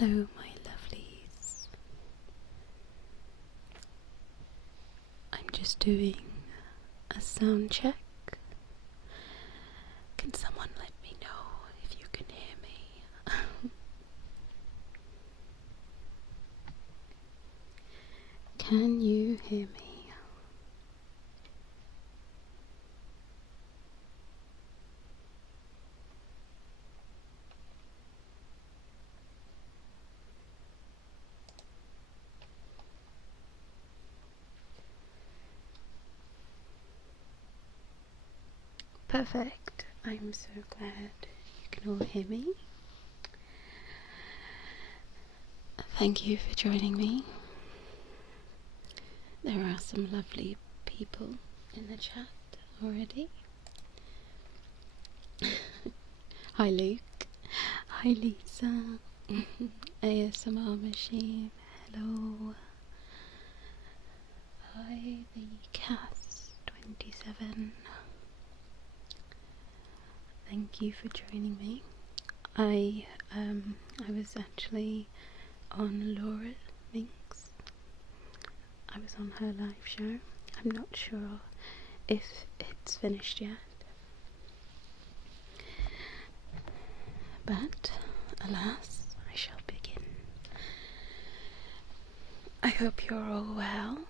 Hello, my lovelies. I'm just doing a sound check. Can someone let me know if you can hear me? Can you hear me? Perfect. I'm so glad you can all hear me. Thank you for joining me. There are some lovely people in the chat already. Hi Luke. Hi Lisa. 𝗦𝗢𝗧𝗦𝗧𝗧. Hello. Hi the 𝗦𝗢𝗡𝗧27. Thank you for joining me. I was actually on Laura Minx. I was on her live show. I'm not sure if it's finished yet, but alas, I shall begin. I hope you're all well.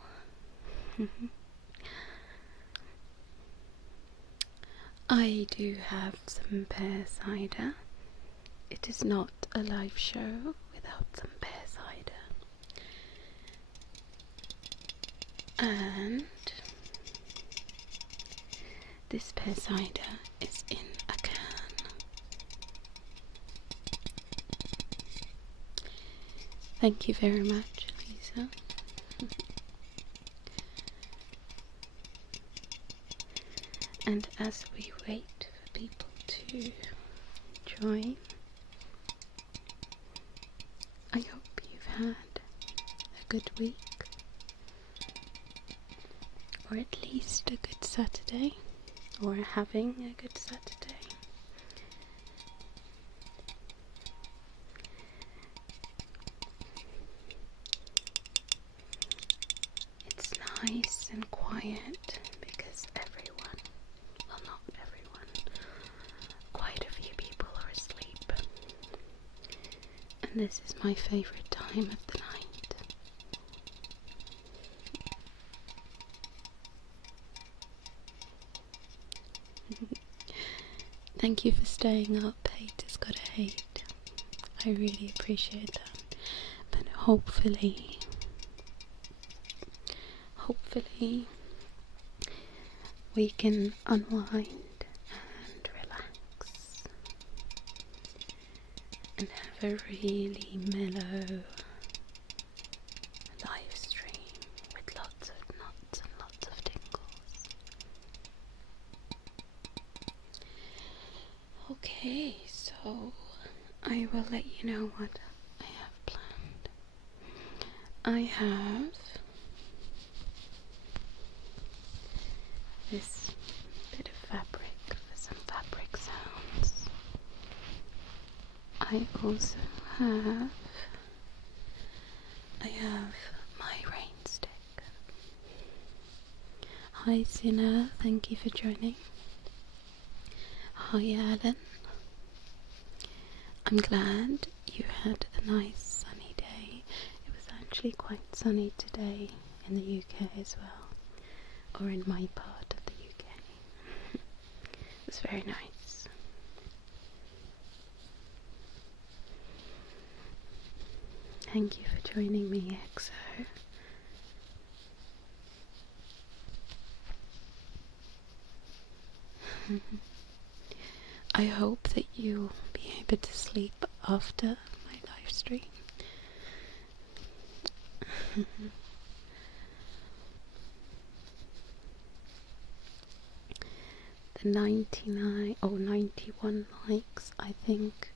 I do have some pear cider. It is not a live show without some pear cider. And this pear cider is in a can. Thank you very much, Lisa. And as we wait for people to join, I hope you've had a good week, or at least a good Saturday, or having a good Saturday. It's nice and quiet because everyone, well, not everyone, quite a few people are asleep, and this is my favourite time of the night. Thank you for staying up. Hate has got a hate. I really appreciate that. But hopefully we can unwind and relax and have a really mellow live stream with lots of nuts and lots of tingles. Okay, so I will let you know what I have planned. I have this bit of fabric for some fabric sounds. I also have my rain stick. Hi Sinner, thank you for joining. Hi Alan. I'm glad you had a nice sunny day. It was actually quite sunny today in the UK as well, or in my part of the UK. It was very nice. Thank you for joining me, EXO. I hope that you'll be able to sleep after my live stream. The 99 or 91 likes, I think,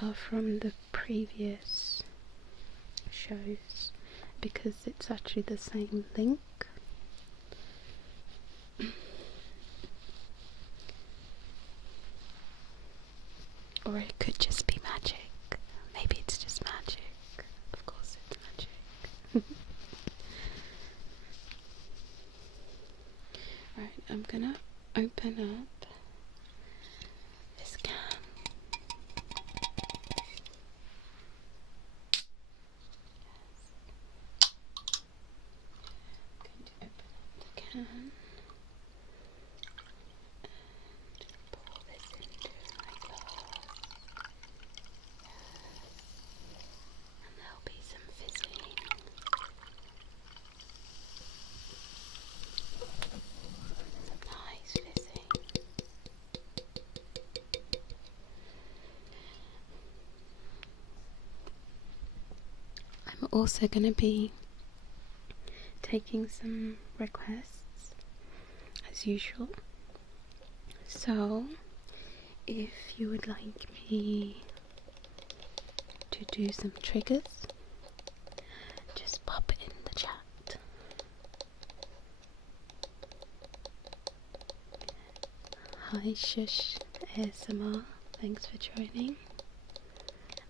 are from the previous shows, because it's actually the same link. Or it could just be magic. Maybe it's just magic. I'm gonna open up this can. I'm going to open up the can and pour this into my glass. And there'll be some fizzing. Nice fizzing. I'm also going to be taking some requests as usual. So if you would like me to do some triggers, just pop it in the chat. Hi Shush ASMR, thanks for joining.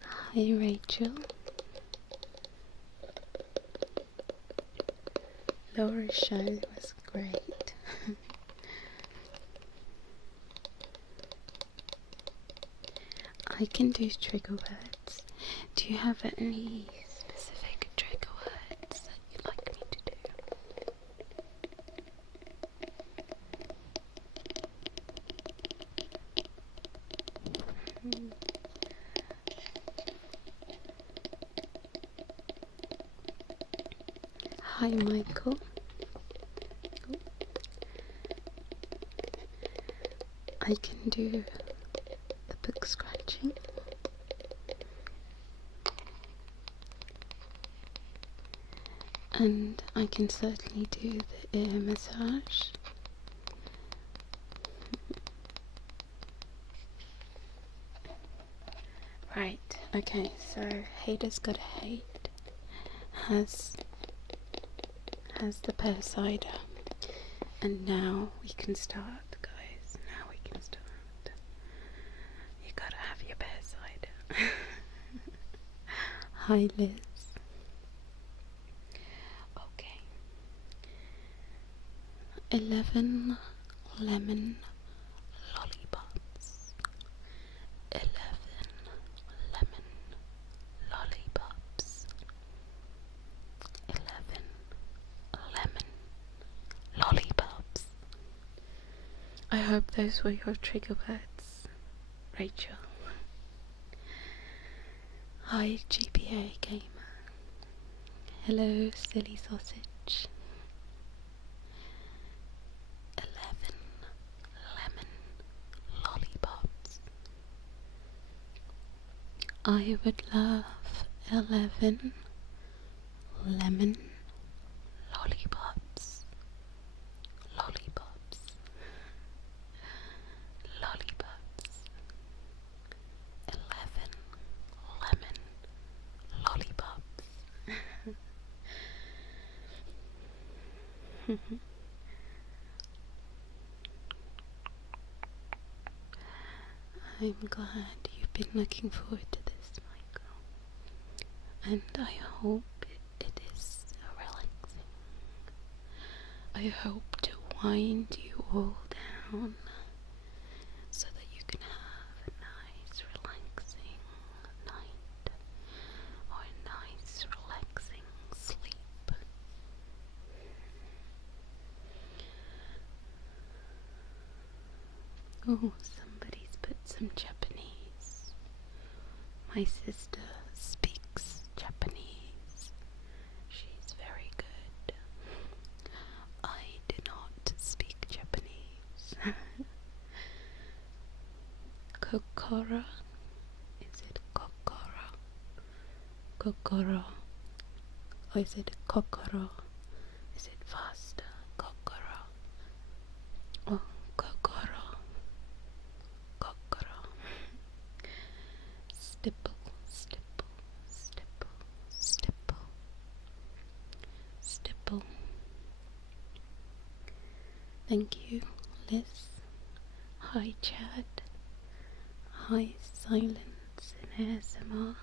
Hi Rachel. Laura's show was great. I can do trigger words. Do you have any specific trigger words that you'd like me to do? Hi Michael. I can do the book scratching. And I can certainly do the ear massage. Right, okay, so Haters Gotta Hate has the 𝗦𝗢𝗖𝗜𝗍𝗓, and now we can start, guys. Now we can start. You gotta have your 𝗦𝗢𝗖𝗑𝗍𝗓. Hi Liz. Okay. 11 lemon lollipops. 11 lemon lollipops. 11 lemon lollipops. I hope those were your trigger words, Rachel. Hi GPA Gamer. Hello Silly Sausage. 11 lemon lollipops. I would love 11 lemon lollipops. Lollipops. Lollipops. 11 lemon lollipops. I'm glad you've been looking forward to this, Michael, and I hope it is relaxing. I hope to wind you all down so that you can have a nice relaxing night or a nice relaxing sleep. Oh, somebody's put some Japanese. My sister speaks Japanese. She's very good. I do not speak Japanese. Kokoro. Is it kokoro? Kokoro. Or is it kokoro? Is it faster? Kokoro. Oh, kokoro. Kokoro. Stipple, stipple, stipple, stipple, stipple. Thank you, Liz. Hi, Chad. Hi, Silence in ASMR.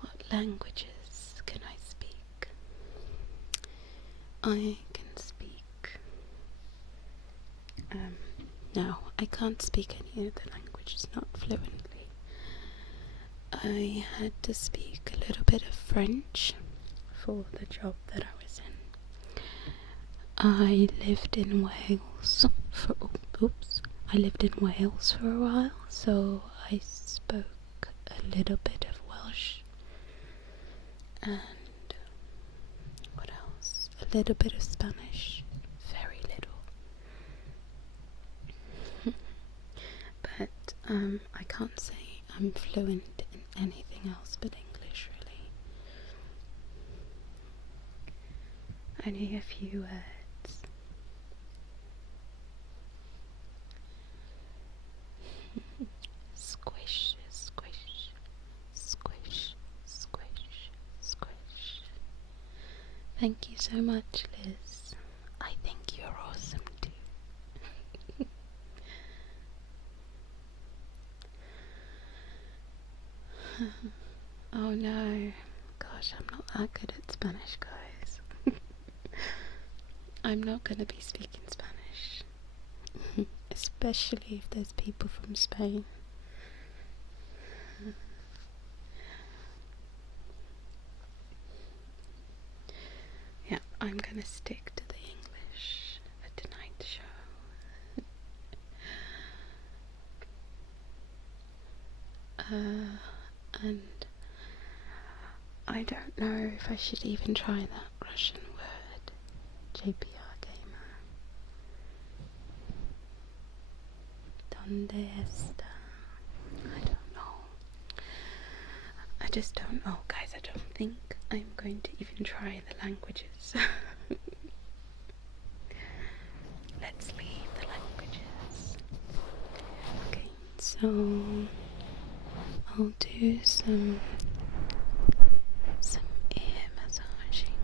What languages can I speak? I can speak. No, I can't speak any of the languages, not fluently. I had to speak a little bit of French for the job that I was in. I lived in Wales for a while, so I spoke a little bit of Welsh. And what else? A little bit of Spanish. Very little. But I can't say I'm fluent in anything else but English, really. Only a few words. Squish, squish, squish, squish, squish. Thank you so much, Liz. I think you're awesome too. Oh no, gosh, I'm not that good at Spanish, guys. I'm not going to be speaking Spanish, especially if there's people from Spain. Yeah, I'm going to stick to the English for tonight's show. And I don't know if I should even try that Russian word, 𝗦𝗢𝗡𝗧𝗧𝗔𝗖𝗍. ¿Dónde está? I don't know. I just don't know, guys. I don't think I'm going to even try the languages. Let's leave the languages. Okay, so I'll do some ear massaging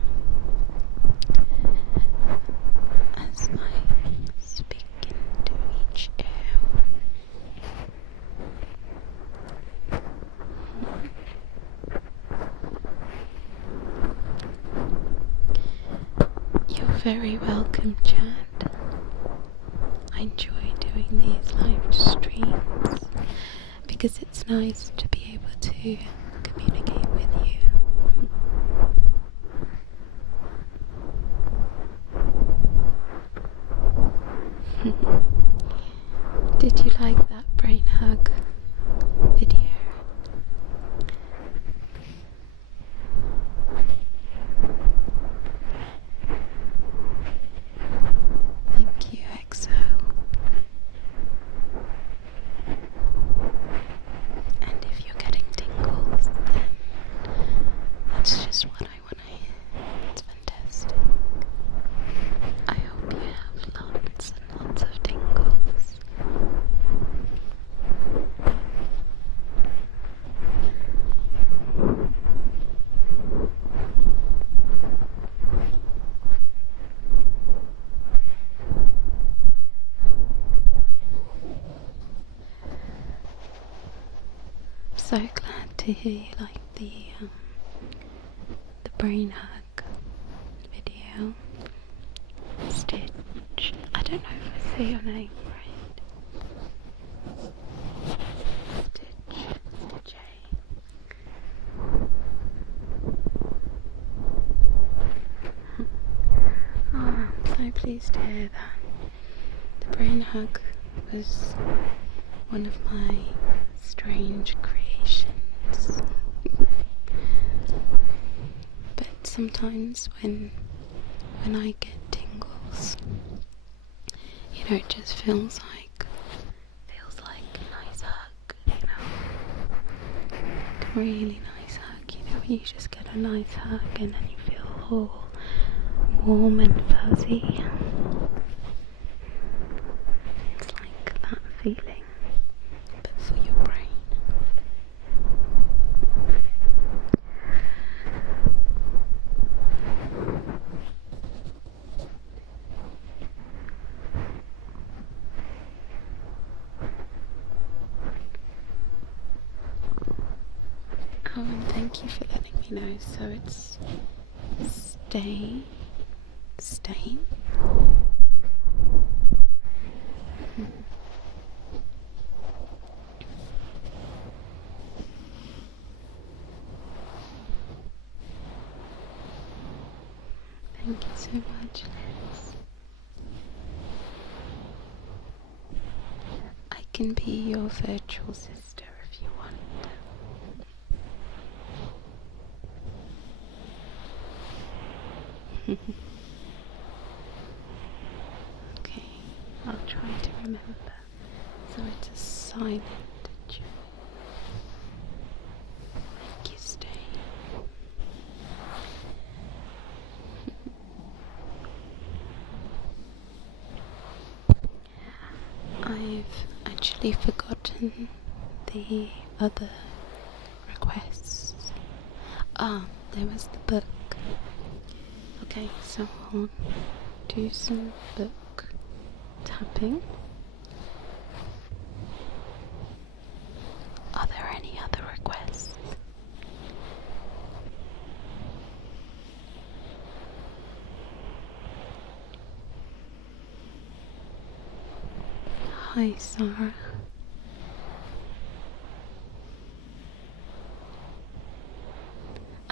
as I speak into each ear. You're very welcome, Chad. I enjoy doing these live streams because it's nice to be able to communicate with you. Did you like that brain hug video? Thank you, EXO. And if you're getting tingles, then that's just what I want to hear. It's fantastic. I hope you have lots and lots of tingles. So glad to hear you like the brain hug video. Stitch. I don't know if I say your name right. Stitch. Oh, I'm so pleased to hear that. The brain hug was one of my strange creations. But sometimes when I get tingles, you know, it just feels like a nice hug, you know. A really nice hug, you know, when you just get a nice hug and then you feel all warm and fuzzy. It's like that feeling, but for your brain. Oh, and thank you for letting me know. So it's stay stain. Thank you so much, Liz. I can be your virtual sister if you want. Okay, I'll try to remember. So it's a silent J. Thank you, Stay. I've actually forgotten the other requests. There was the book. Okay, so I'll do some book tapping. Are there any other requests? Hi, Sarah.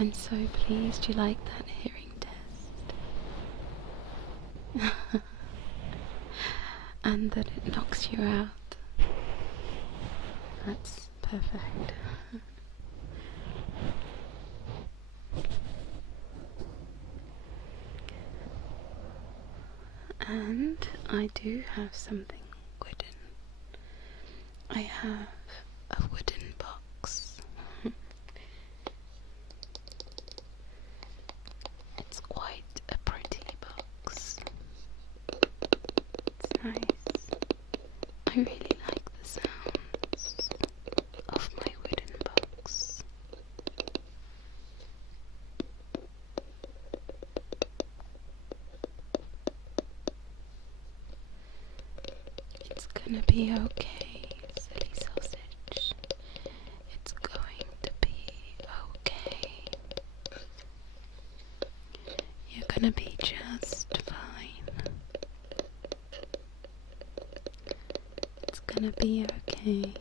I'm so pleased you like that hearing test. And that it knocks you out. That's perfect. And I do have something wooden. I have a wooden box. It's quite a pretty box. It's nice. I really like the sounds of my wooden box. It's gonna be okay, silly sausage. It's going to be okay. You're gonna be just fine. It's gonna be okay.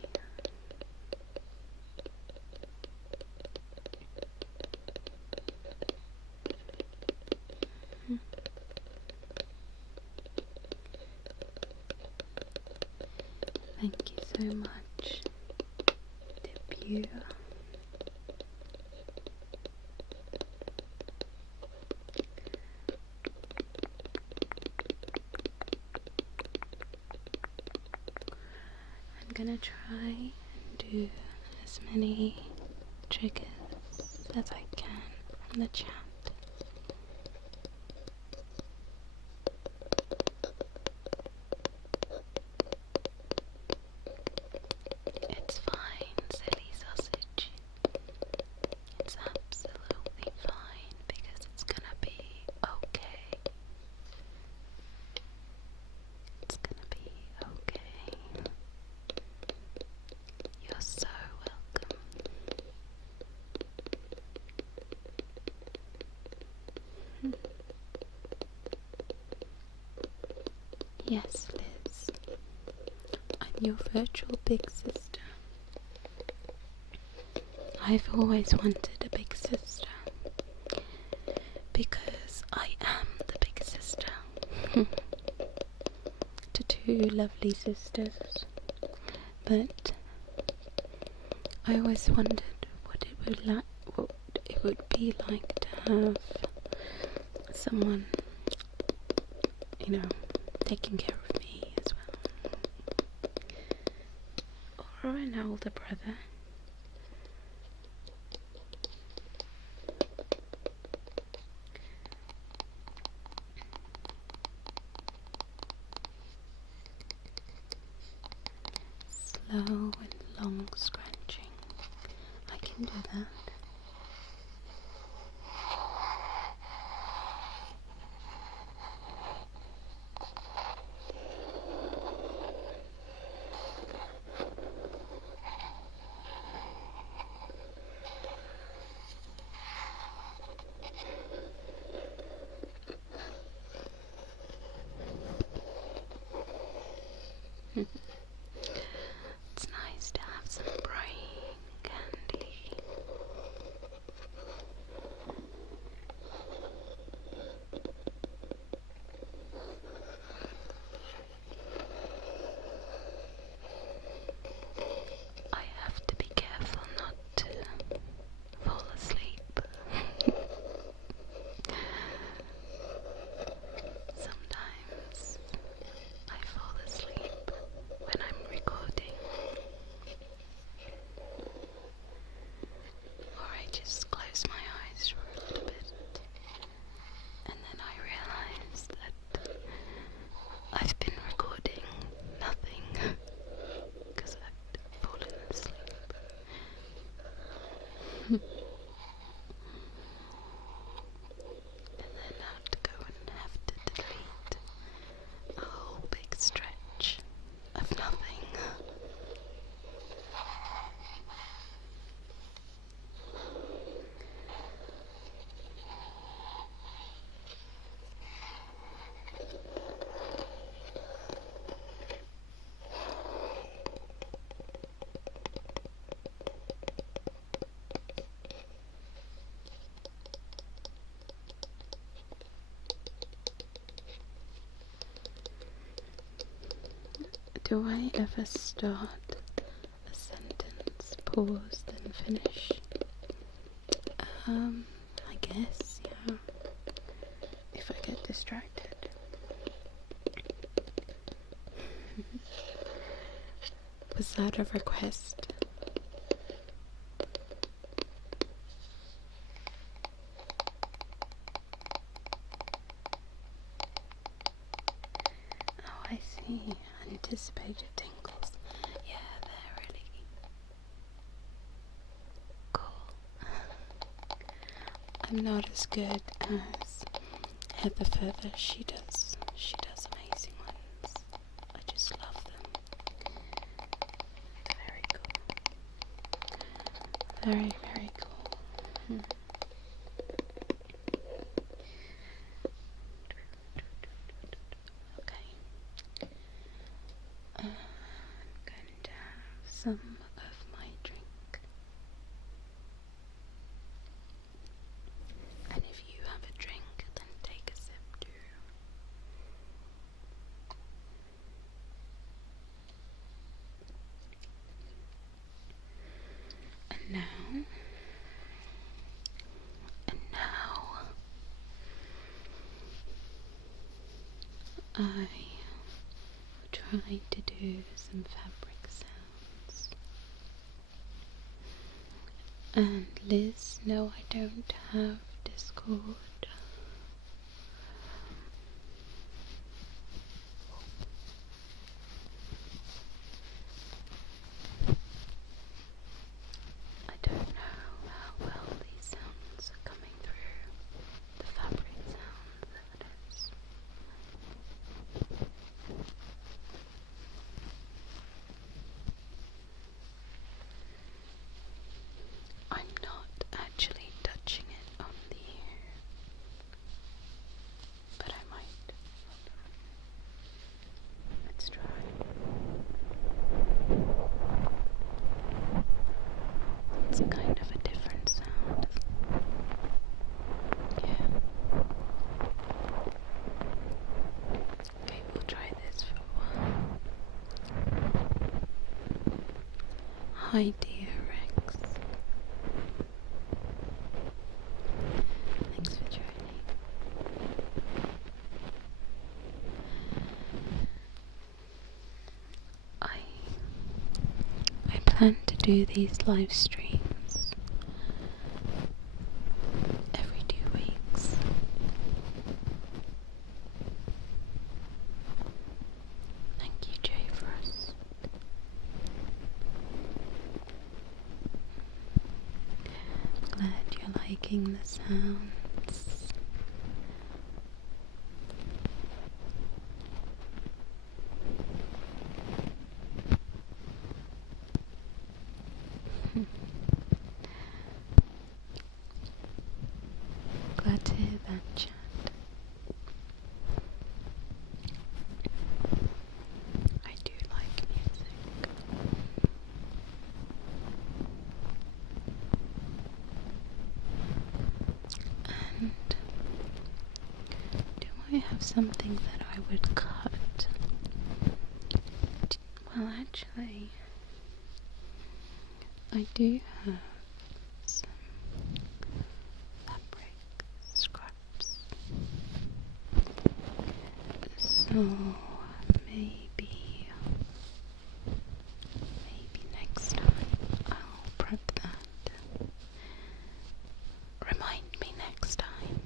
Thank you so much, debut. I'm gonna try and do as many triggers as I can from the chat. It's fine, silly sausage. It's absolutely fine because it's gonna be okay. It's gonna be okay. You're so welcome. Yes, Liz. I'm your virtual big sister. I've always wanted a big sister because I am the big sister to two lovely sisters. But I always wondered what it would be like to have someone, taking care of me as well, or an older brother. Slow and long scratching. I can do that. Do I ever start a sentence, pause, then finish? I guess, yeah. If I get distracted. Was that a request? Oh, I see. Anticipated tingles. Yeah, they're really cool. I'm not as good as 𝗦𝗢𝗣𝗣𝗢𝗢𝗧. She does amazing ones. I just love them. Very cool. Very, very cool. Okay. I'm going to have some of my drink. And if you have a drink, then take a sip too. And now, I will try to do some fabric sounds. And Liz, no, I don't have Discord. I don't know how well these sounds are coming through. The fabric sounds, that is. I'm not actually touching it on the ear, but I might. Let's try. It's kind of a different sound. Yeah. Okay, we'll try this for a while. Hi, dear Rex. Thanks for joining. I plan to do these live streams every 2 weeks. Thank you, Jay, for us. Glad you're liking the sounds. Glad to hear that, chat. I do like music. And do I have something that I would cut? Well, actually, I do have some fabric scraps. So maybe next time I'll prep that. Remind me next time.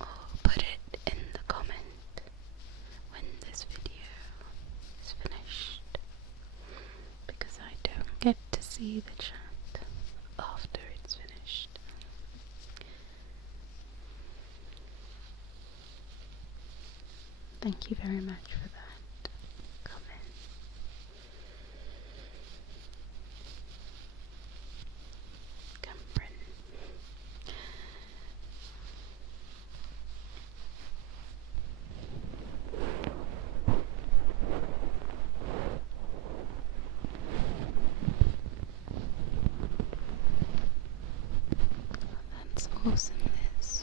Or put it in the comment when this video is finished, because I don't get to see the chat after it's finished. Thank you very much for that comment. Cameron. That's awesome, Liz.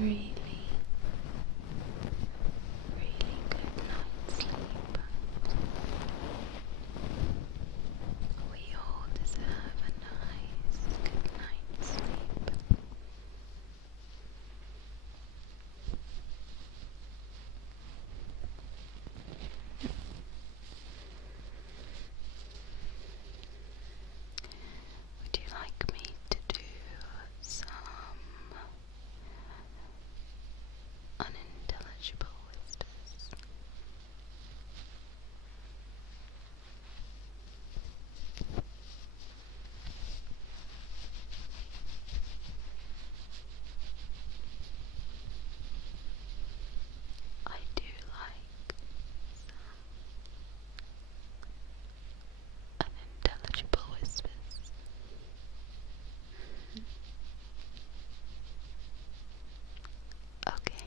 really, really good night's sleep. We all deserve a nice good night's sleep. Would you like me to do some unintelligible whispers? I do like some unintelligible whispers. Okay.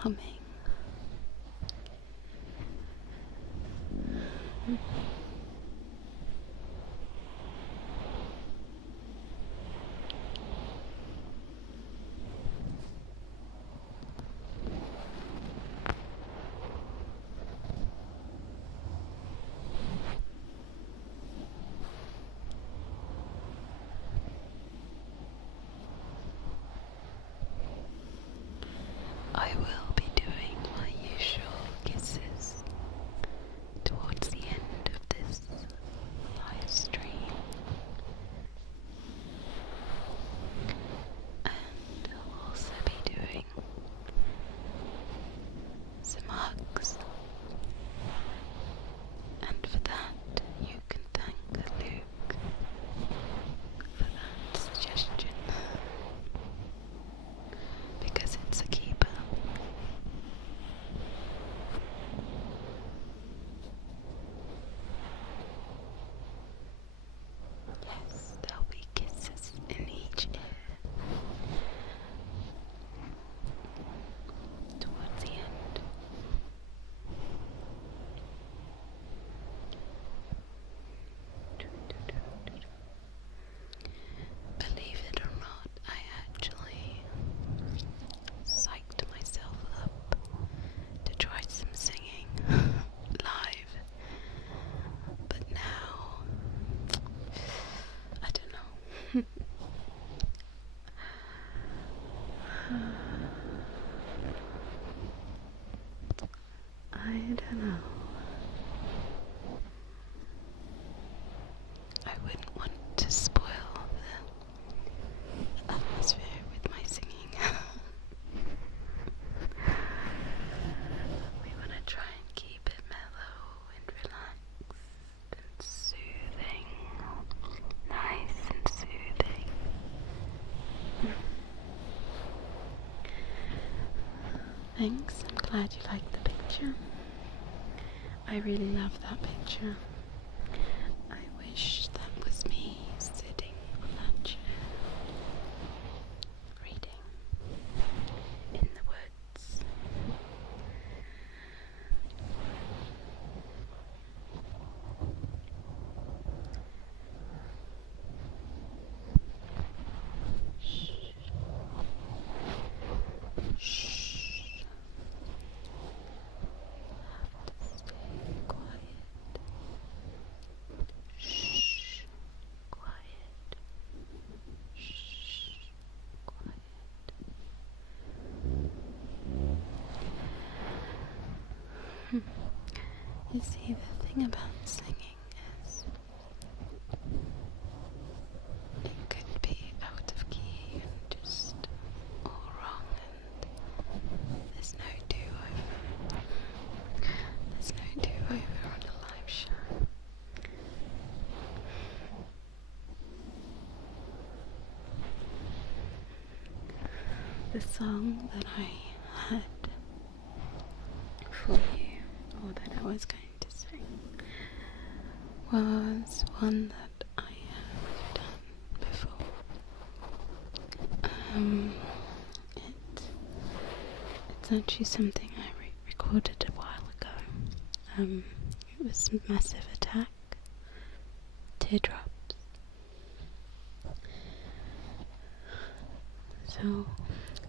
humming. I will be doing my usual kisses towards the end of this live stream, and I'll also be doing some hugs, and for that you can thank Luke for that suggestion, because it's a keeper. Yes, there'll be kisses in each ear towards the end. Believe it or not, I actually psyched myself up to try some singing live, but now I don't know. I don't know. I wouldn't want to spoil the atmosphere with my singing. We want to try and keep it mellow and relaxed and soothing. Nice and soothing. Thanks, I'm glad you liked the picture. I really love that picture. I wish that was me sitting on that chair, reading in the woods. Shh. Have to stay quiet. Shh. Quiet. Shh. Quiet. You see, the thing about singing is it could be out of key and just all wrong, and there's no do-over. There's no do-over on a live show. The song that I had for you, or that I was going to sing, was one that I have done before. It's actually something I recorded a while ago. It was Massive Attack, Teardrops. So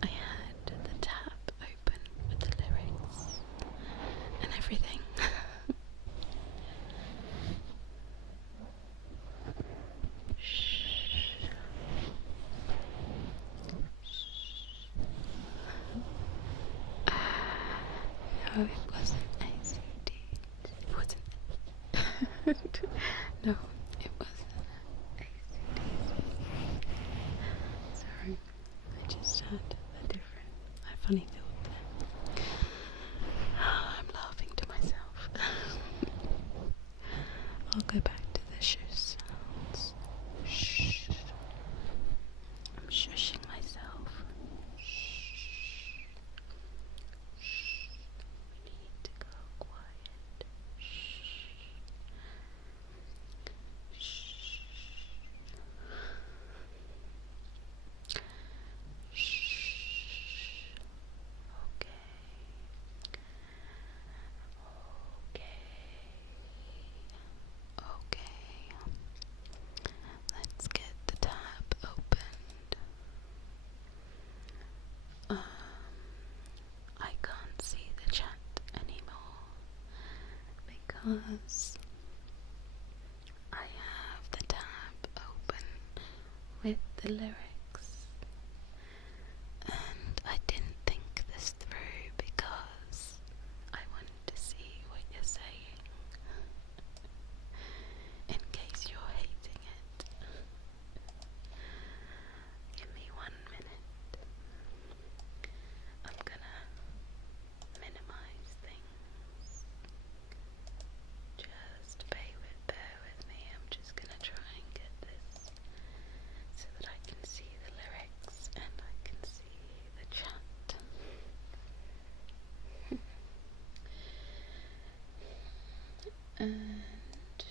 I had the tab open with the lyrics and everything. No, it wasn't ACD. It wasn't. No, it wasn't ACD. Sorry, I just had a funny thought there. I'm laughing to myself. I'll go back to the shush sounds. Shh. I'm shushing myself. Shh. Shh. We need to go quiet. Shh. Shh. Shh. Okay. because I have the tab open with the lyrics, and I didn't think this through because I wanted to see what you're saying in case you're hating it. Give me 1 minute. I'm gonna minimize things. Just bear with me. I'm just gonna try and get this so that I can see the lyrics and I can see the chat. And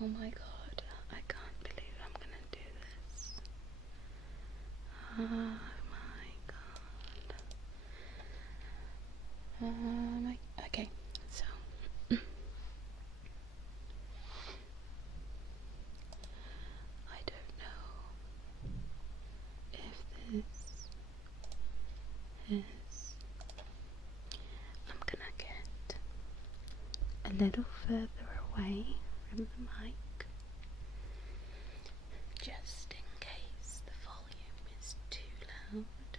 oh my god, I can't believe I'm gonna do this. Oh my god. Okay, so I don't know if this is. I'm gonna get a little further away from the mic just in case the volume is too loud,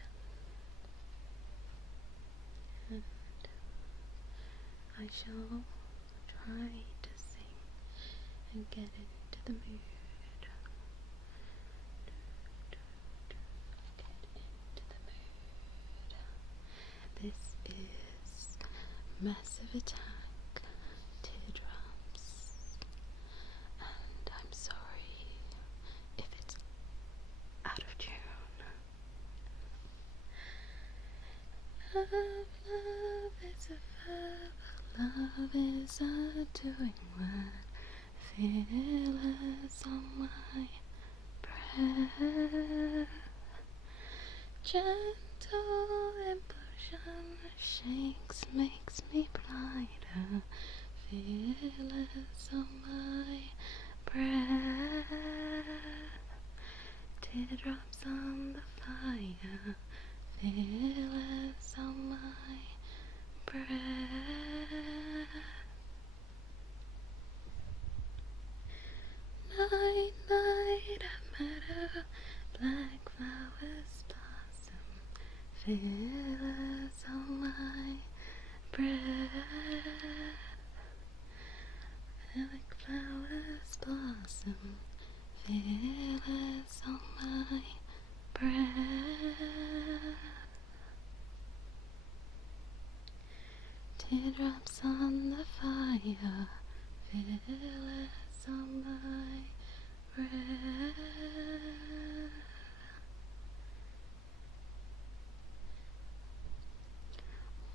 and I shall try to sing and get into the mood. Get into the mood. This is Massive Attack, Teardrops, and I'm sorry if it's out of tune. Love is a verb, love is a doing word, fearless on my breath, gentle impulsion shakes, makes me brighter, fearless on my breath, teardrops on the fire, fearless on my breath. Night, night, I matter, black flowers blossom, fearless on my breath. Like flowers blossom, fearless on my breath. Teardrops on the fire, fearless on my breath.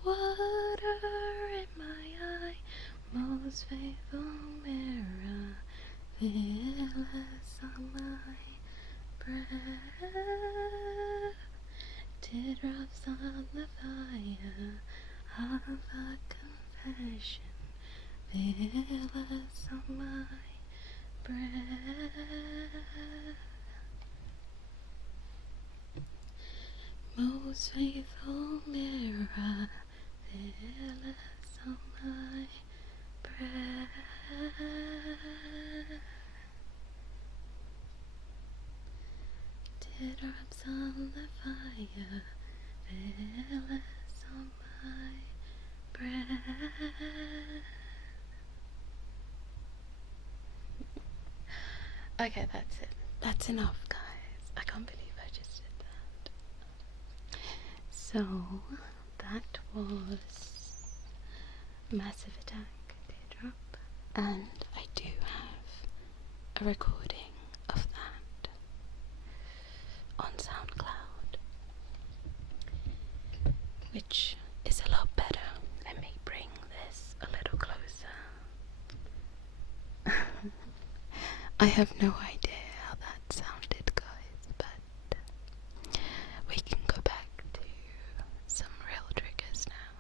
Water in my eye, most faithful mirror, fearless on my breath. Teardrops on the fire of a confession, fearless on my breath. Most faithful mirror, fearless on my breath. Teardrops on the fire, fearless on my breath. Okay, that's it. That's enough, guys. I can't believe I just did that. So, that was Massive Attack, Teardrop, and I do have a recording of that on SoundCloud, which is a lot better. Let me bring this a little closer. I have no idea how that sounded, guys, but we can go back to some real triggers now.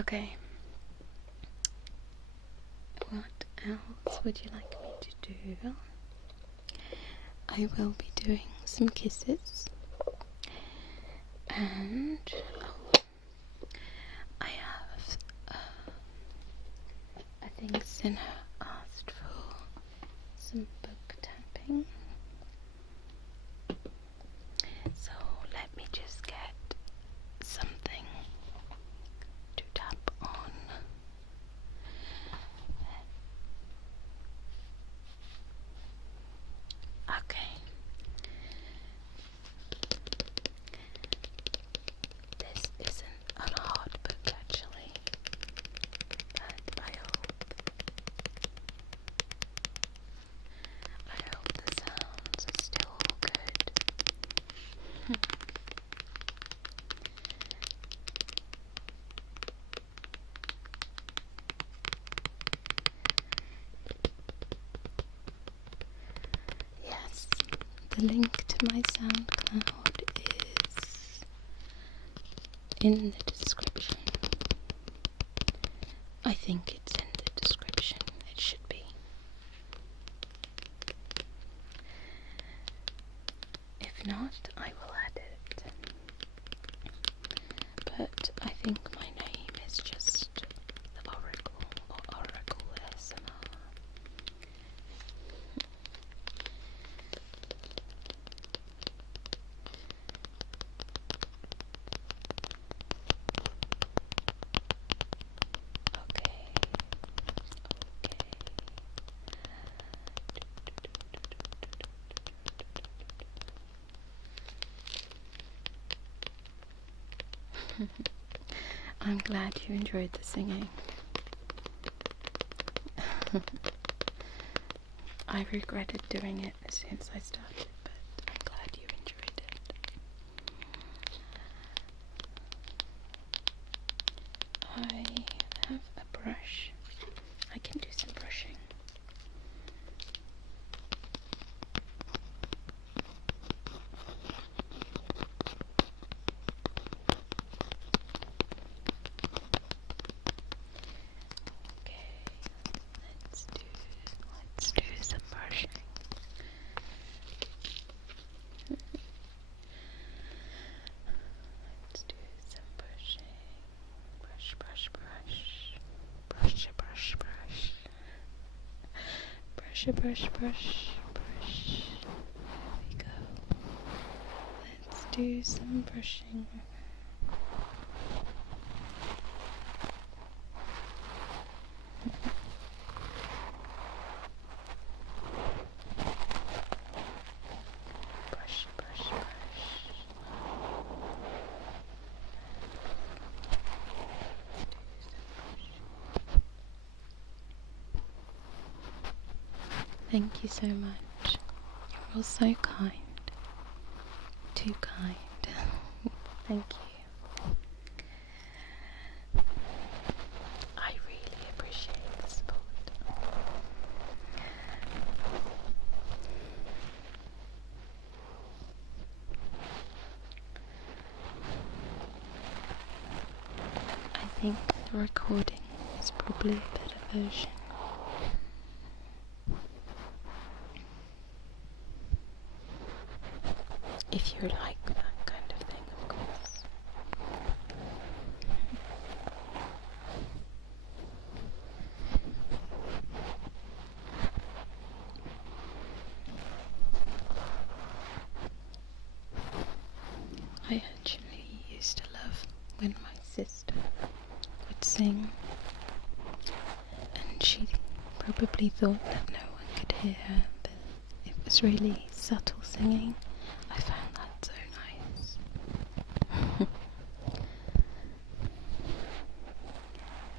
Okay. What else would you like me to do? I will be doing some kisses, and I Susan asked for some book tapping. So let me just get something to tap on. Okay. This isn't a hard book actually, but I hope the sounds are still good. Yes, the link to my SoundCloud is in the description. I think it's in the description. It should be. If not, I will add it. But I think my name is just the Oracle or Oracle ASMR. Okay. I'm glad you enjoyed the singing. I regretted doing it as soon as I started, but I'm glad you enjoyed it. I have a brush. I can do some brushing. Let's do some brushing. Let's do some brushing. Brush, brush, brush. Brush, brush, brush. Brush, brush, brush, brush. There we go. Let's do some brushing. Brush, brush, brush. Thank you so much. You're all so kind. Too kind. Thank you. I really appreciate the support. I think the recording is probably a better version. If you like that kind of thing, of course. I actually used to love when my sister would sing, and she probably thought that no one could hear her, but it was really subtle singing. I found that so nice.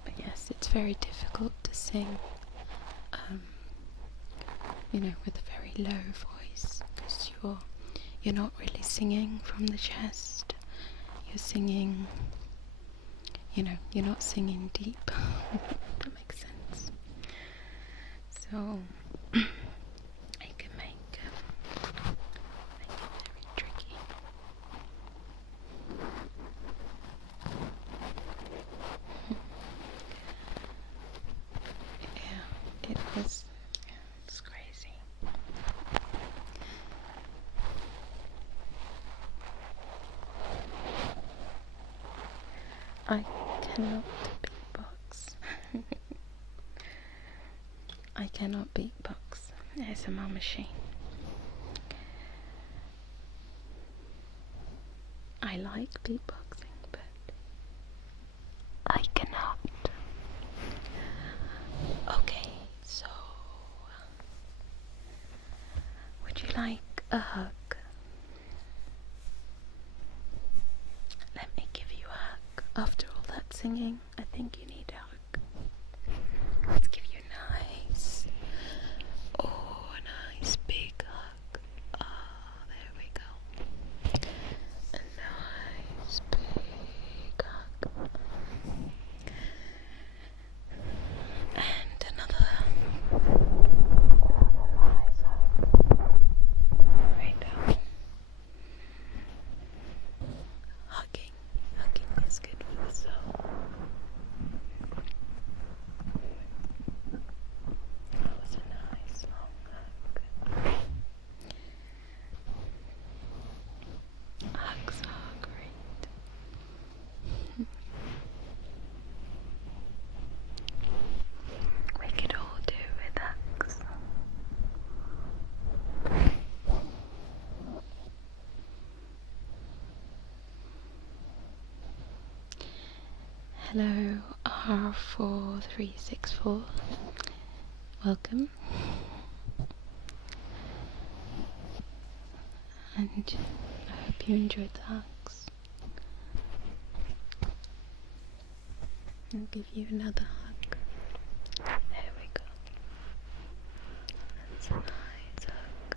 But yes, it's very difficult to sing, with a very low voice, because you're not really singing from the chest. You're singing, you're not singing deep. That makes sense. So it can make it very tricky. Yeah, it's crazy. I cannot beatbox. cannot beatbox. ASMR machine. I like beatboxing, but I cannot. Okay, so would you like a hug? Let me give you a hug. After all that singing, I think you need a hug. Let's give you a nice big hug. There we go. A nice big hug. And another nice hug. Right down. Hugging is good for the soul. That was a nice long hug. Hugs are great. We could all do with hugs. Hello, R4364. Welcome. And I hope you enjoyed the hugs. I'll give you another hug. There we go. That's a nice hug.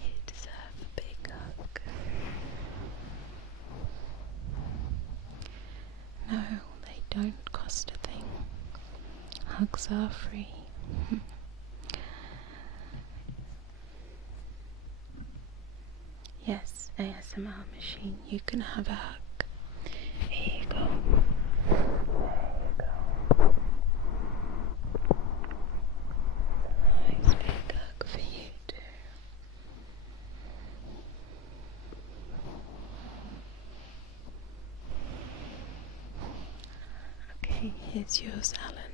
You deserve a big hug. No, they don't cost a thing. Hugs are free. Yes, ASMR machine, you can have a hug. Here you go. Nice big hug for you too. Okay, here's yours, Alan.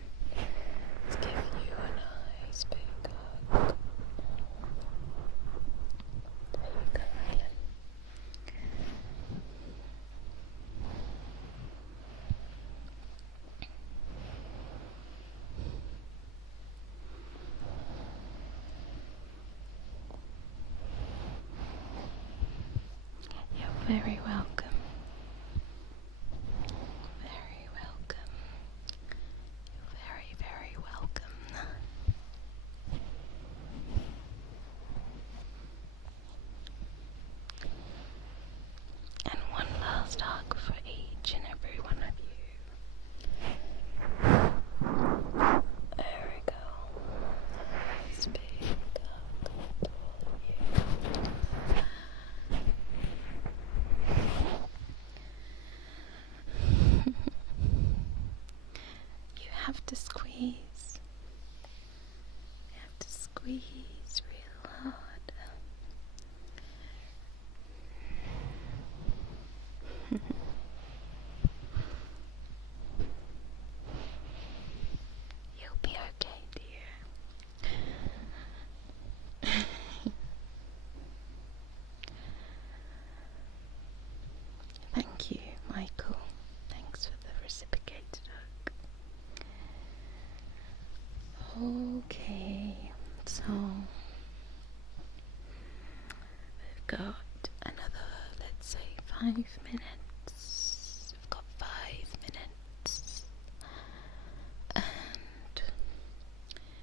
Let's give you a nice big hug. There you go, Alan. You're very welcome. Very welcome. You're very, very welcome. And one last hug for each and every one of you. There we go. Nice big hug to all of you. You have to squeeze. You have to squeeze real hard. You'll be okay, dear. Thank you, Michael. Thanks for the reciprocated hug. Okay, so we've got another, let's say, 5 minutes. We've got 5 minutes. And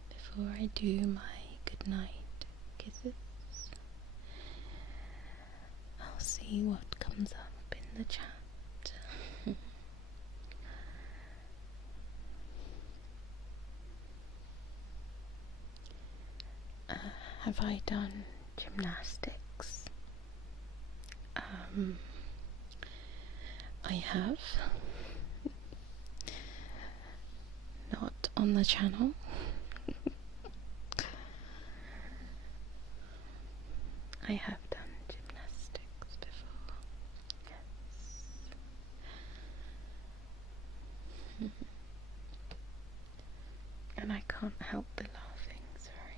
before I do my goodnight kisses, I'll see what comes up in the chat. Have I done gymnastics? I have. Not on the channel. I have done gymnastics before. Yes. can't help the laughing, sorry.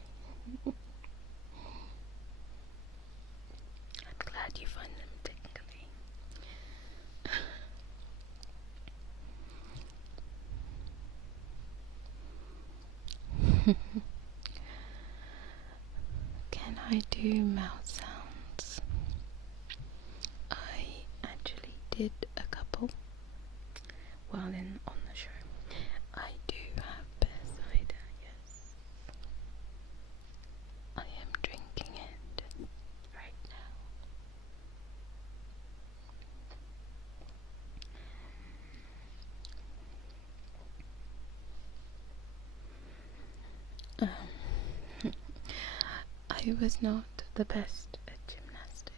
I'm glad you find them tingly. Can I do mouth sounds? I actually did a couple while on the show. I do have 𝗦𝗡𝗖𝗜𝗍𝗍, yes. I am drinking it right now. I was not the best at gymnastics.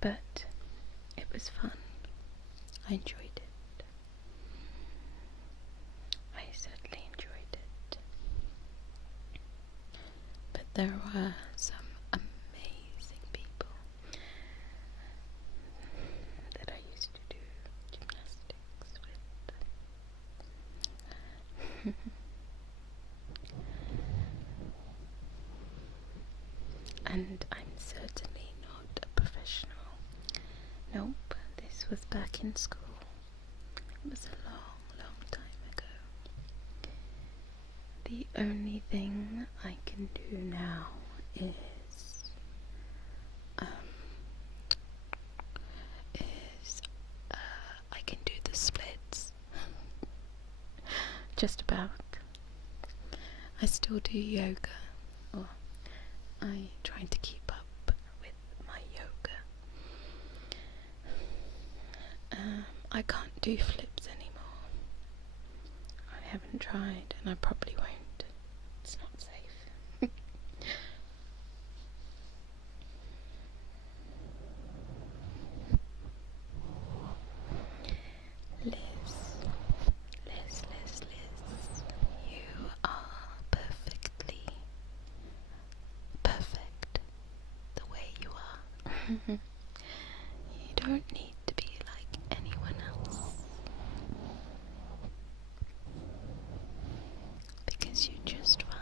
But it was fun. I enjoyed it. I certainly enjoyed it. But there were some amazing people that I used to do gymnastics with. And I'm certainly not a professional. Nope, this was back in school. It was a long, long time ago. The only thing I can do now is I can do the splits. Just about. I still do yoga, or I try to keep up with my yoga. I can't do flips anymore. I haven't tried, and I probably won't. It's not safe. Liz, you are perfectly perfect the way you are. You don't need to be like anyone else, because you're just fine.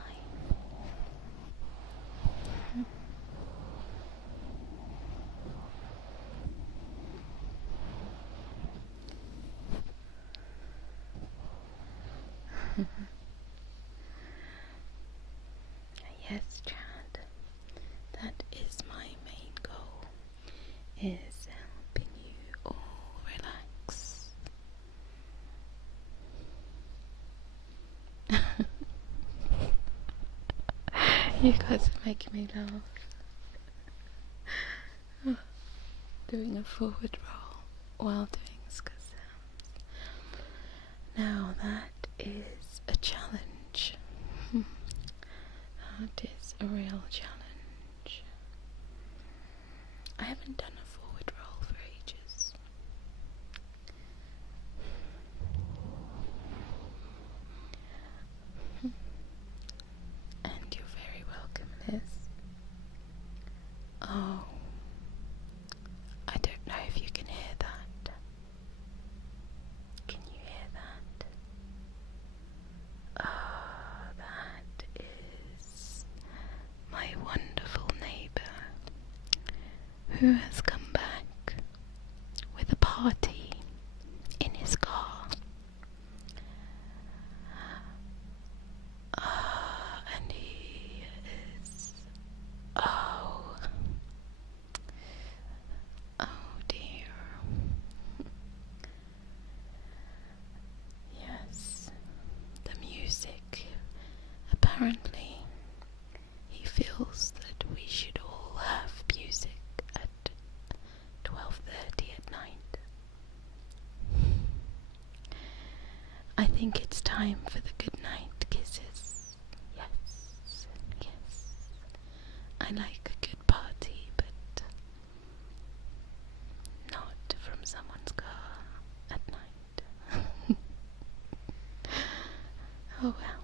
Yes, Chad, that is my main goal, is helping you all relax. You guys are making me laugh. Doing a forward roll while doing sk sounds. Now that is a challenge. That is a real challenge. I haven't done a forward roll for ages. And you're very welcome, Liz. Oh, I don't know if you can hear that. Can you hear that? Ah, that is my wonderful neighbour who has come back with a party in his car. And he is... Oh dear. Yes, the music. Apparently, he feels that we should all have music at 12:30 at night. I think it's time for the goodnight kisses. Yes, yes. I like a good party, but not from someone's car at night. Oh well.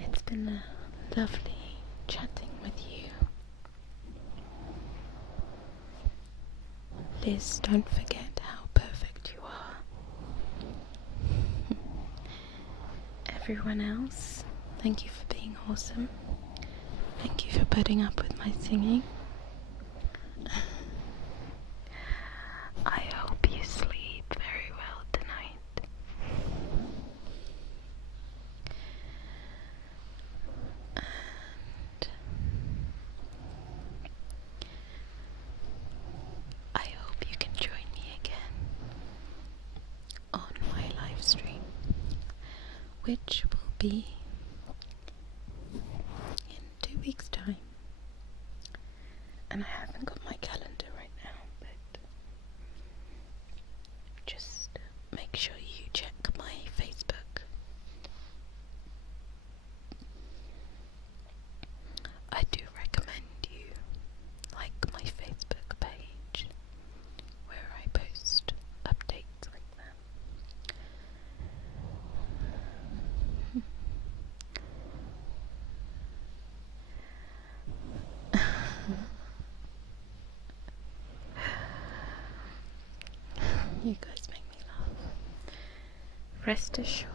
It's been lovely chatting with you. Liz, don't forget everyone else, thank you for being awesome. Thank you for putting up with my singing. I hope you sleep very well tonight. And I hope you can join me again on my live stream, which will be in 2 weeks' time. And I haven't got my calendar right now, but just make sure you check my Facebook. I do recommend you like my Facebook page, where I post updates like that. You guys make me laugh. Rest assured,